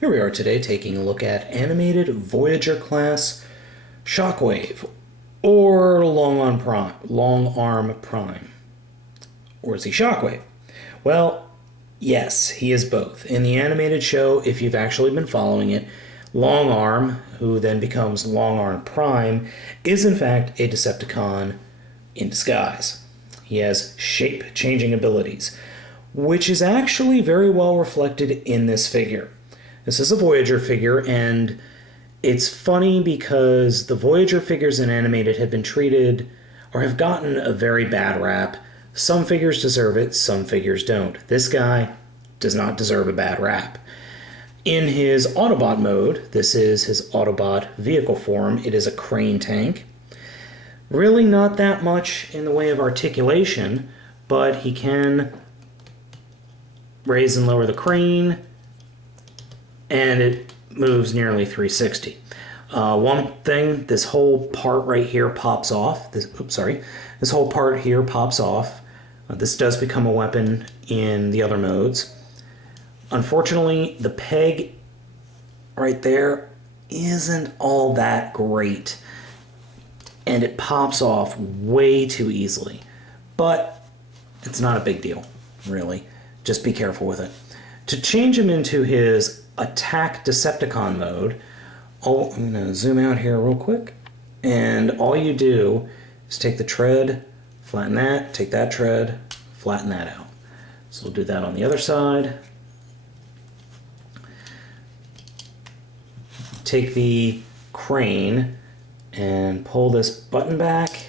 Here we are today taking a look at animated Voyager class Shockwave, or LongArm Prime. Or is he Shockwave? Well, yes, he is both. In the animated show, if you've actually been following it, LongArm, who then becomes LongArm Prime, is in fact a Decepticon in disguise. He has shape-changing abilities, which is actually very well reflected in this figure. This is a Voyager figure, and it's funny because the Voyager figures in animated have been treated, or have gotten a very bad rap. Some figures deserve it, some figures don't. This guy does not deserve a bad rap. In his Autobot mode, this is his Autobot vehicle form, it is a crane tank. Really not that much in the way of articulation, but he can raise and lower the crane, and it moves nearly 360. One thing, this whole part right here pops off. This whole part here pops off. This does become a weapon in the other modes. Unfortunately, the peg right there isn't all that great, and it pops off way too easily. But it's not a big deal, really. Just be careful with it. To change him into his attack Decepticon mode, I'm going to zoom out here real quick, and all you do is take the tread, flatten that, take that tread, flatten that out. So we'll do that on the other side. Take the crane and pull this button back,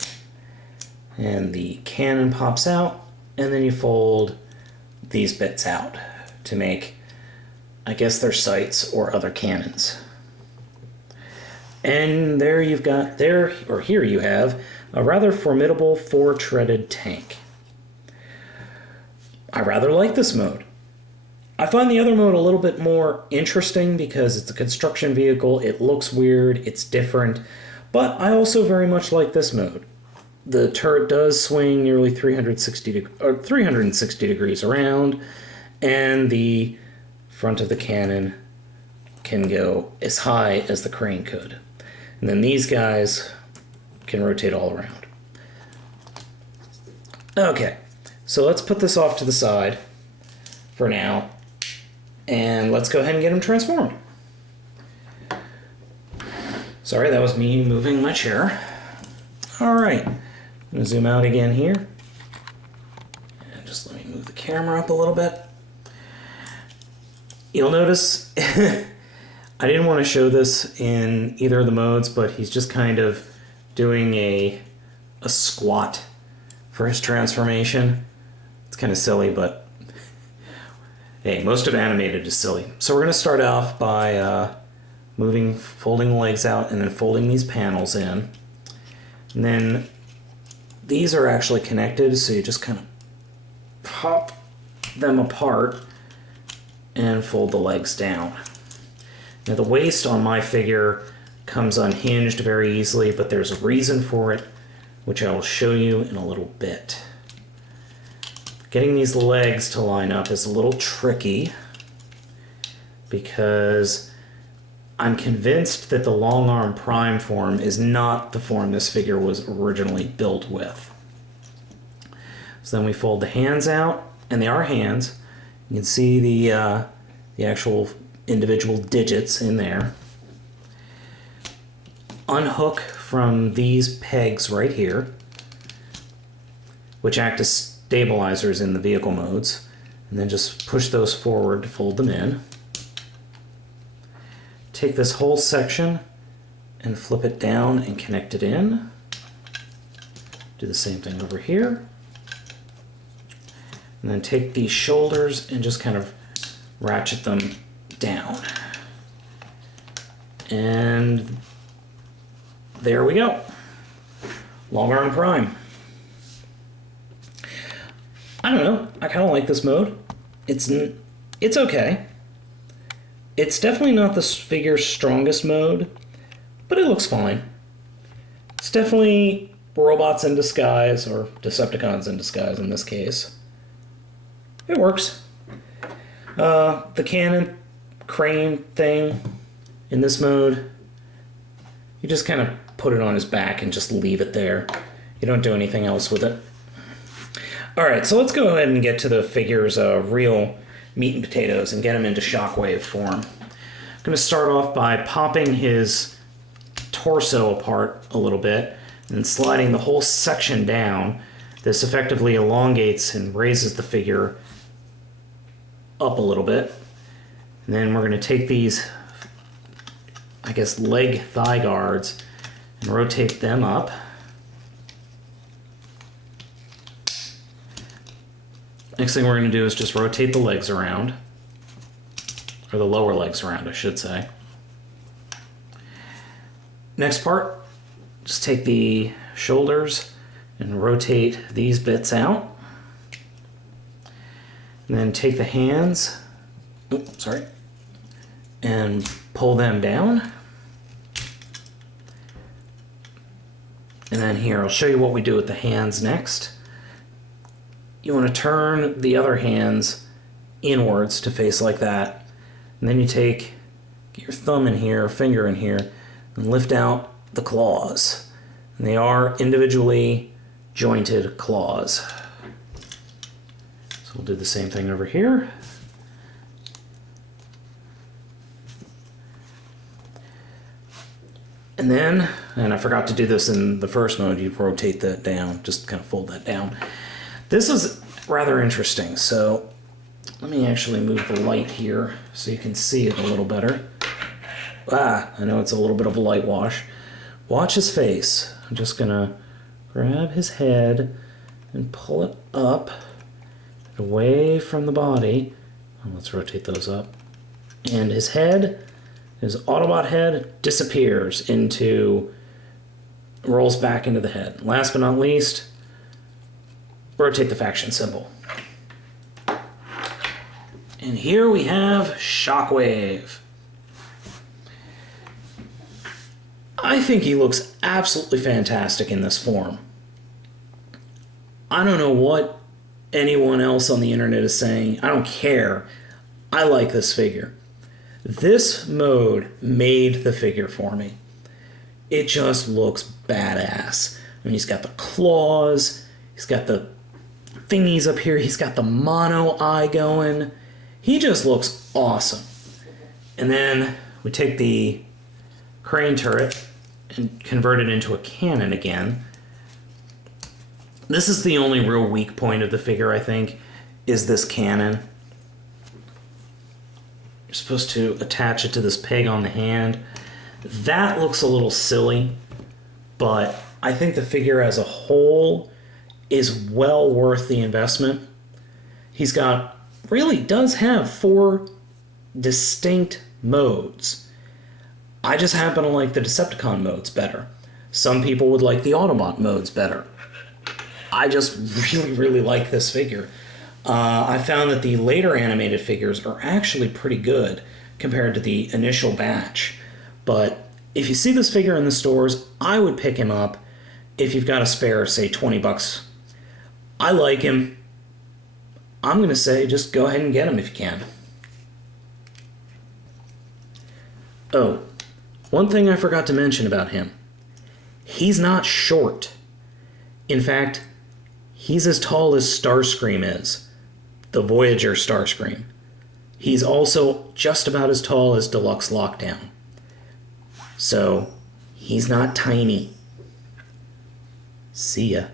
and the cannon pops out, and then you fold these bits out to make, I guess they're sights or other cannons. And there you've got, here you have a rather formidable 4-treaded tank. I rather like this mode. I find the other mode a little bit more interesting because it's a construction vehicle, it looks weird, it's different, but I also very much like this mode. The turret does swing nearly 360 degrees around, and the front of the cannon can go as high as the crane could. And then these guys can rotate all around. Okay, so let's put this off to the side for now, and let's go ahead and get him transformed. Sorry, that was me moving my chair. Alright, I'm going to zoom out again here. And just let me move the camera up a little bit. You'll notice, I didn't want to show this in either of the modes, but he's just kind of doing a squat for his transformation. It's kind of silly, but hey, most of animated is silly. So we're going to start off by folding the legs out and then folding these panels in. And then these are actually connected, so you just kind of pop them apart and fold the legs down. Now the waist on my figure comes unhinged very easily, but there's a reason for it, which I will show you in a little bit. Getting these legs to line up is a little tricky because I'm convinced that the LongArm Prime form is not the form this figure was originally built with. So then we fold the hands out, and they are hands. You can see the actual individual digits in there. Unhook from these pegs right here, which act as stabilizers in the vehicle modes, and then just push those forward to fold them in. Take this whole section and flip it down and connect it in. Do the same thing over here. And then take these shoulders and just kind of ratchet them down. And there we go. LongArm Prime. I don't know. I kind of like this mode. It's okay. It's definitely not this figure's strongest mode, but it looks fine. It's definitely robots in disguise, or Decepticons in disguise in this case. It works. The cannon crane thing in this mode, you just kind of put it on his back and just leave it there. You don't do anything else with it. Alright, so let's go ahead and get to the figure's real meat and potatoes and get him into Shockwave form. I'm going to start off by popping his torso apart a little bit and sliding the whole section down. This effectively elongates and raises the figure up a little bit. And then we're going to take these, I guess, leg thigh guards and rotate them up. Next thing we're going to do is just rotate the legs around, or the lower legs around, I should say. Next part, just take the shoulders and rotate these bits out. And then take the hands, and pull them down. And then here, I'll show you what we do with the hands next. You want to turn the other hands inwards to face like that. And then you get your thumb in here, finger in here, and lift out the claws. And they are individually jointed claws. So we'll do the same thing over here. And then, and I forgot to do this in the first mode, you rotate that down, just kind of fold that down. This is rather interesting, so let me actually move the light here so you can see it a little better. I know it's a little bit of a light wash. Watch his face. I'm just gonna grab his head and pull it up away from the body. Let's rotate those up. And his head, his Autobot head, disappears rolls back into the head. Last but not least, rotate the faction symbol. And here we have Shockwave. I think he looks absolutely fantastic in this form. I don't know what anyone else on the internet is saying. I don't care. I like this figure. This mode made the figure for me. It just looks badass. I mean, he's got the claws, he's got the thingies up here, he's got the mono eye going. He just looks awesome. And then we take the crane turret and convert it into a cannon again. This is the only real weak point of the figure, I think, is this cannon. You're supposed to attach it to this peg on the hand. That looks a little silly, but I think the figure as a whole is well worth the investment. He's really does have 4 distinct modes. I just happen to like the Decepticon modes better. Some people would like the Autobot modes better. I just really, really like this figure. I found that the later animated figures are actually pretty good compared to the initial batch. But if you see this figure in the stores, I would pick him up if you've got a spare, say, 20 bucks. I like him. I'm going to say just go ahead and get him if you can. Oh, one thing I forgot to mention about him. He's not short. In fact, he's as tall as Starscream is, the Voyager Starscream. He's also just about as tall as Deluxe Lockdown. So, he's not tiny. See ya.